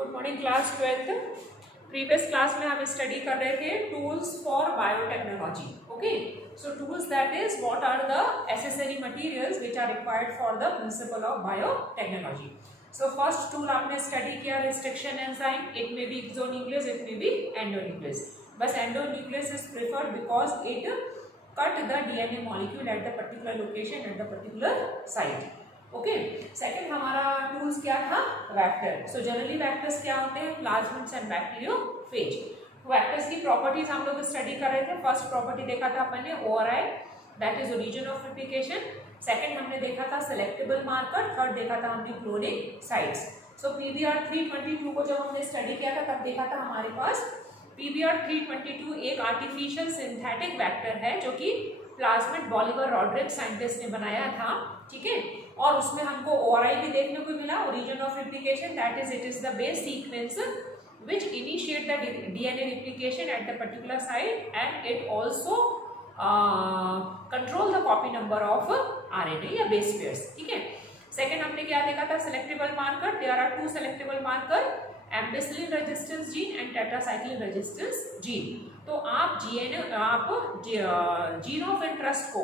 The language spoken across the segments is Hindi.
Good morning class 12th। Previous class में हम स्टडी कर रहे थे tools for biotechnology. Okay, so tools that is what are the accessory materials which are required for the principle of biotechnology. So first tool आपने स्टडी किया restriction enzyme. It may be exonuclease, it may be endonuclease. बस endonuclease is preferred because it cut the DNA molecule at the particular location at the particular site. Okay, second हमारा टूल्स क्या था? वेक्टर। सो जनरली वेक्टर्स क्या होते हैं? Plasmids and bacteriophage. वेक्टर्स की प्रॉपर्टीज हम लोग स्टडी कर रहे थे। फर्स्ट प्रॉपर्टी देखा था अपन ने ORI, that is origin of replication. Second हमने देखा था सेलेक्टेबल मार्कर। थर्ड देखा था हमने क्लोनिंग साइट्स। सो PBR 322 को जब हमने स्टडी किया था तब देखा था हमारे पास PBR 322 एक आर्टिफिशियल सिंथेटिक वेक्टर है जो कि प्लाज्मिड बॉलिवर रॉड्रिक साइंटिस्ट ने बनाया था। ठीक है, और उसमें हमको ORI भी देखने को मिला, origin of replication, that is it is the base sequence which initiate the DNA replication at the particular site and it also control the copy number of RNA या base pairs। ठीक है, सेकेंड हमने क्या देखा था? Selectable marker. There are two selectable marker, ampicillin resistance gene and tetracycline resistance gene. तो आप जीन ऑफ इंटरेस्ट को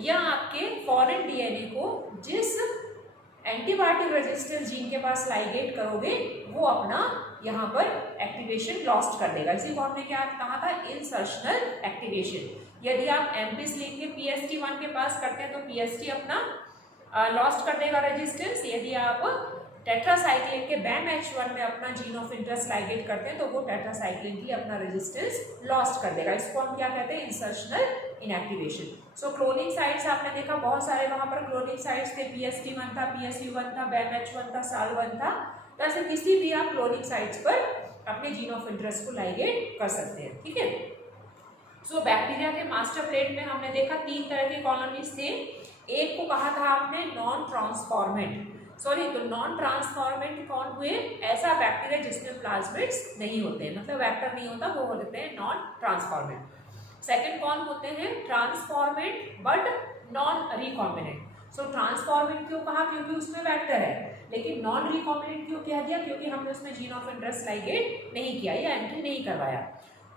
या आपके फॉरेन डीएनए को जिस एंटीबायोटिक रेजिस्टेंस जीन के पास लाइगेट करोगे वो अपना यहाँ पर एक्टिवेशन लॉस्ट कर देगा। इसी को हमने क्या कहा था? Insertional activation. यदि आप एम्पिसिलिन के PST1 के पास करते हैं तो PST अपना लॉस्ट कर देगा रेजिस्टेंस। यदि आप टेट्रासाइक्लिन के BAMH1 में अपना जीन ऑफ इंटरेस्ट लाइगेट करते हैं तो वो टेट्रासाइक्लिन भी अपना रेजिस्टेंस लॉस्ट कर देगा। इसको हम क्या कहते हैं? Insertional inactivation. So cloning sites आपने देखा बहुत सारे वहां पर क्लोनिंग साइट्स थे। PST1 था, PSU1 था, BAMH1 था, SAL1 था। तो ऐसे किसी भी आप क्लोनिंग साइट्स पर अपने जीन ऑफ इंटरेस्ट को लाइगेट कर सकते हैं। ठीक है, सो बैक्टीरिया के मास्टर प्लेट में हमने देखा 3 तरह के कॉलोनीज थे। एक को कहा था आपने नॉन ट्रांसफॉर्मेंट। सॉरी, तो नॉन ट्रांसफॉर्मेंट कौन हुए? ऐसा बैक्टीरिया जिसमें प्लाज्मिड्स नहीं होते हैं, मतलब वेक्टर नहीं होता, वो होते हैं नॉन ट्रांसफॉर्मेंट। सेकंड कौन होते हैं? Transformant but non recombinant. So transformant क्यों कहा? क्योंकि उसमें वेक्टर है। लेकिन नॉन रिकॉम्बिनेंट क्यों कह दिया? क्योंकि हमने उसमें जीन ऑफ इंटरेस्ट लाइगेट नहीं किया या एंट्री नहीं करवाया।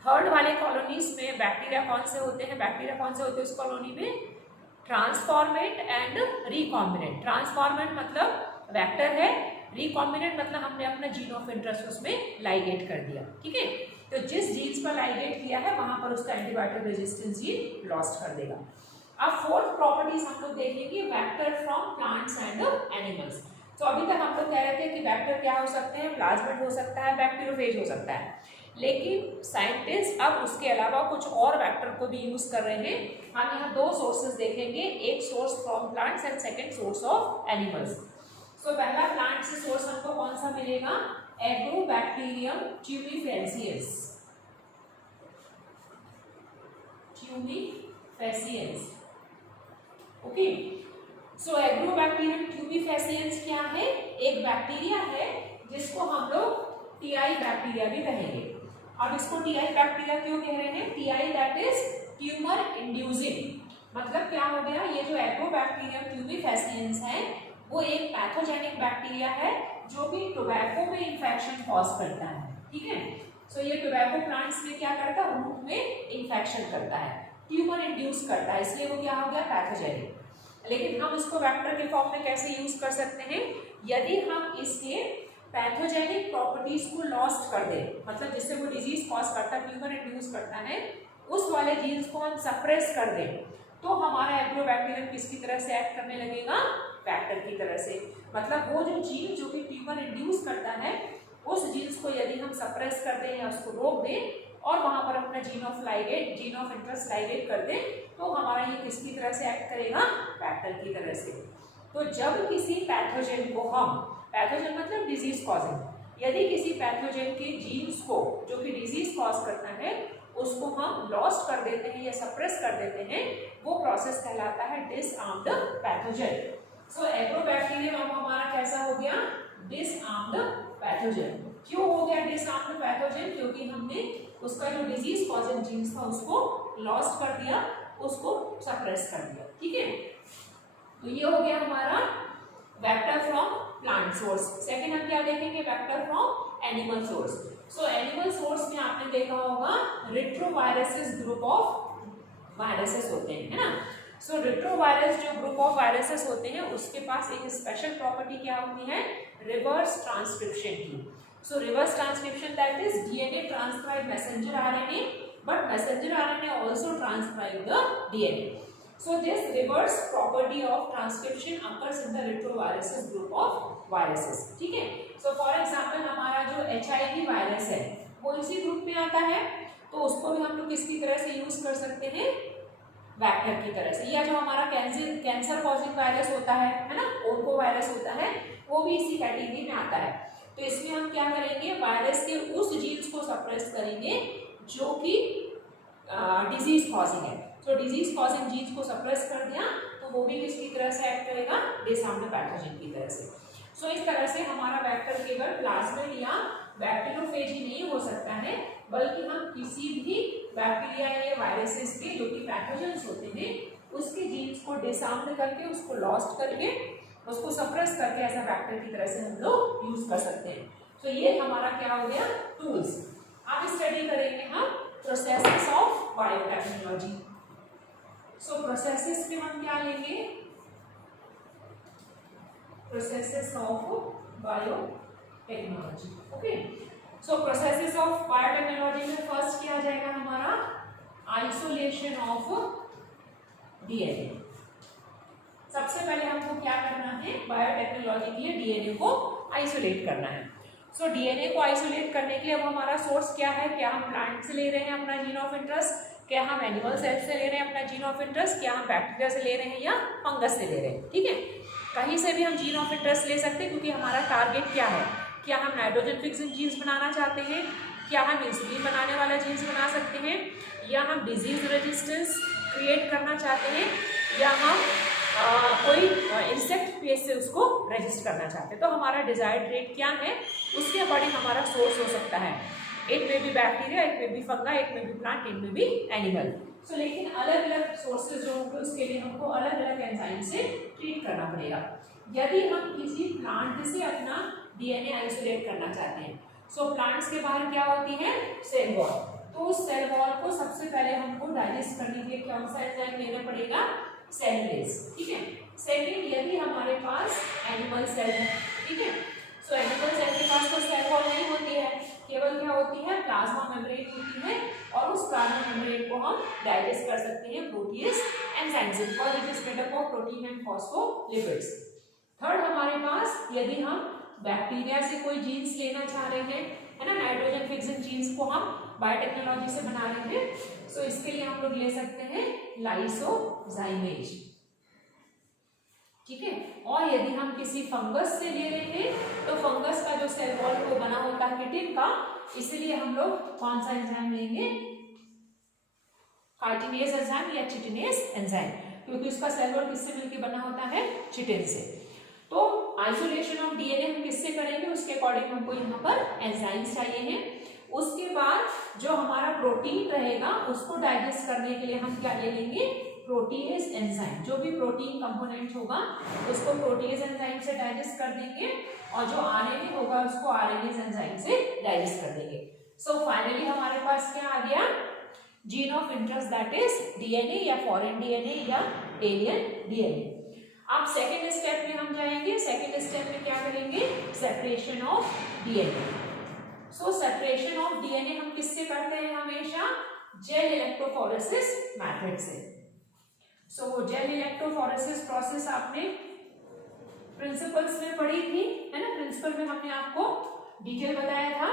थर्ड वाले कॉलोनीज में बैक्टीरिया कौन से होते हैं? बैक्टीरिया कौन से होते हैं उस कॉलोनी में? Transformant and recombinant. ट्रांसफॉर्मेंट मतलब वेक्टर है, रिकॉम्बिनेंट मतलब हमने अपना जीन ऑफ इंटरेस्ट उसमें लाइगेट कर दिया। ठीक है, तो जिस जीन्स पर लाइगेट किया है वहां पर उसका एंटीबायोटिक रेजिस्टेंस जीन लॉस्ट कर देगा। अब फोर्थ प्रॉपर्टीज हम लोग देखेंगे, vector from plants and animals. तो अभी तक हम लोग कह रहे थे कि वेक्टर क्या हो सकते हैं? प्लाज्मिड हो सकता है, बैक्टीरियोफेज हो सकता है, लेकिन साइंटिस्ट अब उसके अलावा कुछ और वेक्टर को भी यूज कर रहे हैं। हम यहाँ 2 सोर्सेज देखेंगे, एक source from plants and second source of animals. So पहला प्लांट से सोर्स हमको कौन सा मिलेगा? Agrobacterium tumefaciens. Tumefaciens, okay. So Agrobacterium tumefaciens क्या है? एक बैक्टीरिया है जिसको हम लोग TI बैक्टीरिया भी कहेंगे। अब इसको TI बैक्टीरिया क्यों कह रहे हैं? TI that is tumour inducing. मतलब क्या हो गया? ये जो एग्रोबैक्टीरियम ट्यूबिफेसियंस है वो एक पैथोजेनिक बैक्टीरिया है जो कि टोबैको में इंफेक्शन कॉज करता है। ठीक है, सो ये टोबैको प्लांट्स में क्या करता है? रूट में इंफेक्शन करता है, ट्यूमर इंड्यूस करता है, इसलिए वो क्या हो गया? पैथोजेनिक। लेकिन हम इसको वेक्टर के फॉर्म में कैसे यूज कर सकते हैं? यदि हम इसके पैथोजेनिक प्रॉपर्टीज को लॉस्ट कर दे, मतलब जिससे वो डिजीज कॉज करता है, ट्यूमर इंड्यूस करता है, उस वाले जीन्स को हम सप्रेस कर दें तो हमारा एग्रोबैक्टीरियम किसकी तरह से एक्ट करने लगेगा? वेक्टर की तरह से। मतलब वो जो जीन जो कि ट्यूमर इंड्यूस करता है उस जीन्स को यदि हम सप्रेस कर दें या उसको रोक दें और वहां पर अपना जीन ऑफ इंटरेस्ट लाइगेट कर दें तो हमारा ये किसकी तरह से एक्ट करेगा? वेक्टर की तरह से। तो जब किसी पैथोजन को हम, पैथोजन मतलब डिजीज कॉजिंग, यदि किसी पैथोजन के जीन्स को जो कि डिजीज कॉज करता है उसको हम लॉस्ट कर देते हैं या सप्रेस कर देते हैं, वो प्रोसेस कहलाता है डिसआर्म्ड पैथोजन। सो एग्रोबैक्टीरियम अब हमारा कैसा हो गया? Disarmed pathogen. क्यों हो गया डिसआर्म्ड पैथोजन? क्योंकि हमने उसका जो डिजीज कॉजिंग जीन्स था उसको लॉस्ट कर दिया, उसको सप्रेस कर दिया। ठीक है, तो ये हो गया हमारा vector from plant source. Second हम क्या देखेंगे, vector from animal source. So animal source में आपने देखा होगा रेट्रोवायरसेस ग्रुप ऑफ वायरसेस होते हैं, है ना। सो रेट्रोवायरस जो ग्रुप ऑफ वायरसेस होते हैं उसके पास एक स्पेशल प्रॉपर्टी क्या होती है, रिवर्स ट्रांसक्रिप्शन की। सो reverse transcription that is DNA transcribe messenger RNA, but messenger RNA also transcribe the DNA. So this reverse property of transcription occurs in the retroviruses group of viruses. ठीक है. So for example हमारा जो HIV वायरस है वो इसी ग्रुप में आता है, तो उसको भी हम लोग किसकी तरह से यूज कर सकते हैं, वेक्टर की तरह से। या जो हमारा कैंसर कॉजिंग वायरस होता है ना, ओर्को वायरस होता है, वो भी इसी कैटेगरी में आता है। तो इसमें हम क्या करेंगे, वायरस के उस जीन्स को सप्रेस करेंगे जो कि डिजीज कॉजिंग है। तो डिजीज कॉजिंग जीन्स को सप्रेस कर दिया तो वो भी किसकी तरह से एक्ट करेगा, डिसआर्म्ड पैथोजन की तरह से। सो इस तरह से हमारा वेक्टर केवल प्लाज्मिड या बैक्टीरियोफेज ही नहीं हो सकता है, बल्कि हम किसी भी बैक्टीरिया या वायरसेस के जो कि पैथोजेंस होते हैं उसके जीन्स को डिसआर्म्ड करके, उसको लॉस्ट करके, उसको सप्रेस करके ऐसा वेक्टर की तरह से हम लोग यूज कर सकते हैं। तो ये हमारा क्या हो गया, टूल्स। अब स्टडी करेंगे हम processes of biotechnology. So processes में हम क्या लेंगे, processes of biotechnology. Okay, so processes of biotechnology में फर्स्ट किया जाएगा हमारा आइसोलेशन ऑफ डीएनए। सबसे पहले हमको क्या करना है, बायोटेक्नोलॉजी के लिए डीएनए को आइसोलेट करना है। सो डीएनए को आइसोलेट करने के लिए अब हमारा सोर्स क्या है, क्या हम प्लांट से ले रहे हैं अपना जीन ऑफ इंटरेस्ट, क्या हम एनिमल सेल से ले रहे हैं अपना जीन ऑफ इंटरेस्ट, क्या हम बैक्टीरिया से ले रहे हैं या फंगस से ले रहे हैं। ठीक है, कहीं से भी हम जीन ऑफ इंटरेस्ट ले सकते हैं, क्योंकि हमारा टारगेट क्या है, क्या हम नाइट्रोजन फिक्सिंग जीन्स बनाना चाहते हैं, क्या हम इंसुलिन बनाने वाला जीन्स बना सकते हैं, या हम डिजीज रेजिस्टेंस क्रिएट करना चाहते हैं, या हम कोई इंसेक्ट पेज से उसको रजिस्ट करना चाहते हैं। तो हमारा डिजायर्ड रेट क्या है, उसके अकॉर्डिंग हमारा सोर्स हो सकता है। इट में भी बैक्टीरिया, इट में भी फंगा, इट में भी प्लांट, इट में भी एनिमल। सो लेकिन अलग अलग सोर्सेज जो होंगे उसके लिए हमको अलग अलग एंजाइम से ट्रीट करना पड़ेगा। यदि हम किसी प्लांट से अपना डीएनए आइसोलेट करना चाहते हैं, सो प्लांट्स के बाहर क्या होती है, सेल वॉल। तो उस सेल वॉल को सबसे पहले हमको डाइजेस्ट करने के लिए कौन सा एंजाइम लेना पड़ेगा, सेलुलेज। ठीक है। सेकेंड, यदि हमारे पास एनिमल सेल है, ठीक है, सो एनिमल सेल के पास तो सेल वॉल नहीं होती है, केवल क्या होती है, प्लाज्मा मेम्ब्रेन होती है, और उस प्लाज्मा मेम्ब्रेन को हम डाइजेस्ट कर सकते हैं प्रोटीज एंजाइम से, because it is made up of protein and phospholipids. Third, हमारे पास यदि हम बैक्टीरिया से कोई जीन्स लेना चाह रहे हैं, है ना, नाइट्रोजन फिक्सिंग जीन्स को हम बायोटेक्नोलॉजी से बना रहे हैं, सो इसके लिए हम लोग ले सकते हैं लाइसोजाइमेज। ठीक है। और यदि हम किसी फंगस से ले रहे हैं तो फंगस का जो सेल वॉल को बना होता है किटिन का, इसीलिए हम लोग कौन सा एंजाइम लेंगे, कार्टिनेज एंजाइम या चिटिनेज एंजाइम, क्योंकि उसका सेल वॉल किससे मिलकर बना होता है, चिटिन से। तो आइसोलेशन ऑफ डीएनए हम किससे करेंगे, उसके अकॉर्डिंग हमको यहाँ पर एंजाइम्स चाहिए हैं। उसके बाद जो हमारा प्रोटीन रहेगा उसको डाइजेस्ट करने के लिए हम क्या ले लेंगे, प्रोटीएज एंजाइम। जो भी प्रोटीन कंपोनेंट होगा उसको प्रोटीएज एंजाइम से डाइजेस्ट कर देंगे, और जो आरएनए होगा उसको आरएनएज एंजाइम से डाइजेस्ट कर देंगे। सो फाइनली हमारे पास क्या आ गया, gene of interest that is DNA, या फॉरेन डीएनए या एलियन डीएनए। अब सेकेंड स्टेप में हम जाएंगे। सेकेंड स्टेप में क्या करेंगे, separation of DNA. So separation of DNA हम किससे करते हैं, हमेशा जेल इलेक्ट्रोफोरेसिस मेथड से। सो जेल इलेक्ट्रोफोरेसिस प्रोसेस आपने प्रिंसिपल्स में पढ़ी थी, है ना, प्रिंसिपल में हमने आपको डिटेल बताया था।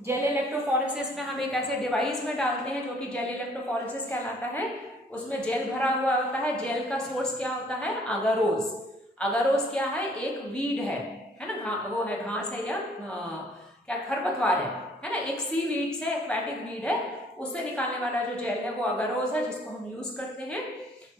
जेल इलेक्ट्रोफोरेसिस में हम एक ऐसे डिवाइस में डालते हैं जो कि जेल इलेक्ट्रोफोरेसिस कहलाता है। उसमें जेल भरा हुआ होता है। जेल का सोर्स क्या होता है, अगारोस। अगारोस क्या है, एक वीड है ना, वो है घास है या क्या खरपतवार है ना, एक सी वीड से, एक्वेटिक वीड है, उससे निकालने वाला जो जेल है वो अगारोस है, जिसको हम यूज करते हैं।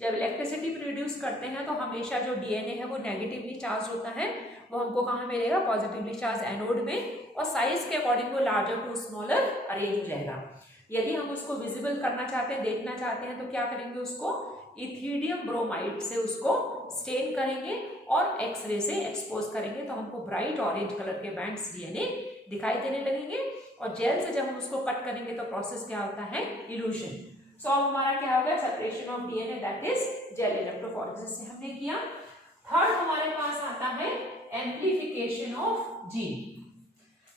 जब इलेक्ट्रिसिटी प्रोड्यूस करते हैं तो हमेशा जो डीएनए है वो नेगेटिवली चार्ज होता है, वो हमको कहाँ मिलेगा, पॉजिटिवली चार्ज एनोड में, और साइज के अकॉर्डिंग वो लार्जर टू स्मॉलर अरेंज रहेगा। यदि हम उसको विजिबल करना चाहते हैं, देखना चाहते हैं, तो क्या करेंगे, उसको इथिडियम ब्रोमाइड से उसको स्टेन करेंगे और एक्सरे से एक्सपोज करेंगे तो हमको ब्राइट ऑरेंज कलर के बैंड्स डीएनए दिखाई देने लगेंगे। और जेल से जब हम उसको कट करेंगे तो प्रोसेस क्या होता है, इल्यूशन। सो अब हमारा क्या हो गया, separation of DNA, that is gel electrophoresis से हमने किया। थर्ड हमारे पास आता है amplification of gene.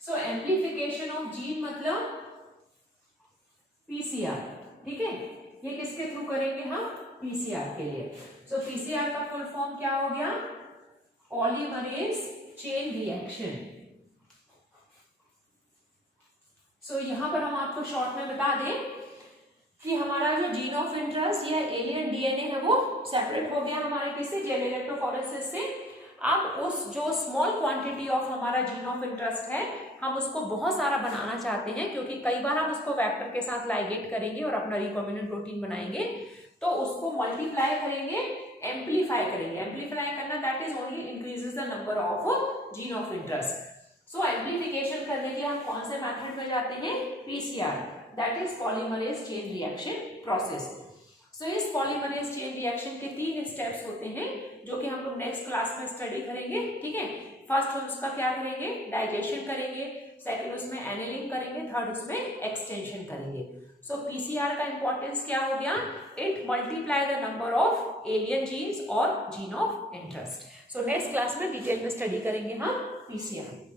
So amplification of gene मतलब पीसीआर, ठीक है, ये किसके थ्रू करेंगे हम, पीसीआर के लिए। सो पीसीआर का फुल फॉर्म क्या हो गया, पॉलीमरेज चेन रिएक्शन। सो यहां पर हम आपको शॉर्ट में बता दें कि हमारा जो जीन ऑफ इंटरेस्ट या एलियन डीएनए है वो सेपरेट हो गया हमारे किससे, जेल इलेक्ट्रोफोरेसिस से। अब उस जो स्मॉल क्वांटिटी ऑफ हमारा जीन ऑफ इंटरेस्ट है हम उसको बहुत सारा बनाना चाहते हैं, क्योंकि कई बार हम उसको वेक्टर के साथ लाइगेट करेंगे और अपना रिकॉम्बिनेंट प्रोटीन बनाएंगे, तो उसको मल्टीप्लाई करेंगे, एम्पलीफाई करेंगे। एम्पलीफाई करना that is only increases the number of gene of interest. So amplification करने के लिए हम कौन से मेथड में जाते हैं, PCR, that is polymerase chain reaction process. So इस पॉलीमरेज चेन रिएक्शन के 3 स्टेप्स होते हैं जो कि हम लोग नेक्स्ट क्लास में स्टडी करेंगे, ठीक है। फर्स्ट हम उसका क्या करेंगे, डाइजेशन करेंगे, सेकंड उसमें एनेलिंग करेंगे, थर्ड उसमें एक्सटेंशन करेंगे। सो पीसीआर का इंपॉर्टेंस क्या हो गया, it multiply the number of alien genes और gene of interest. So next class में डिटेल में स्टडी करेंगे हम पीसीआर।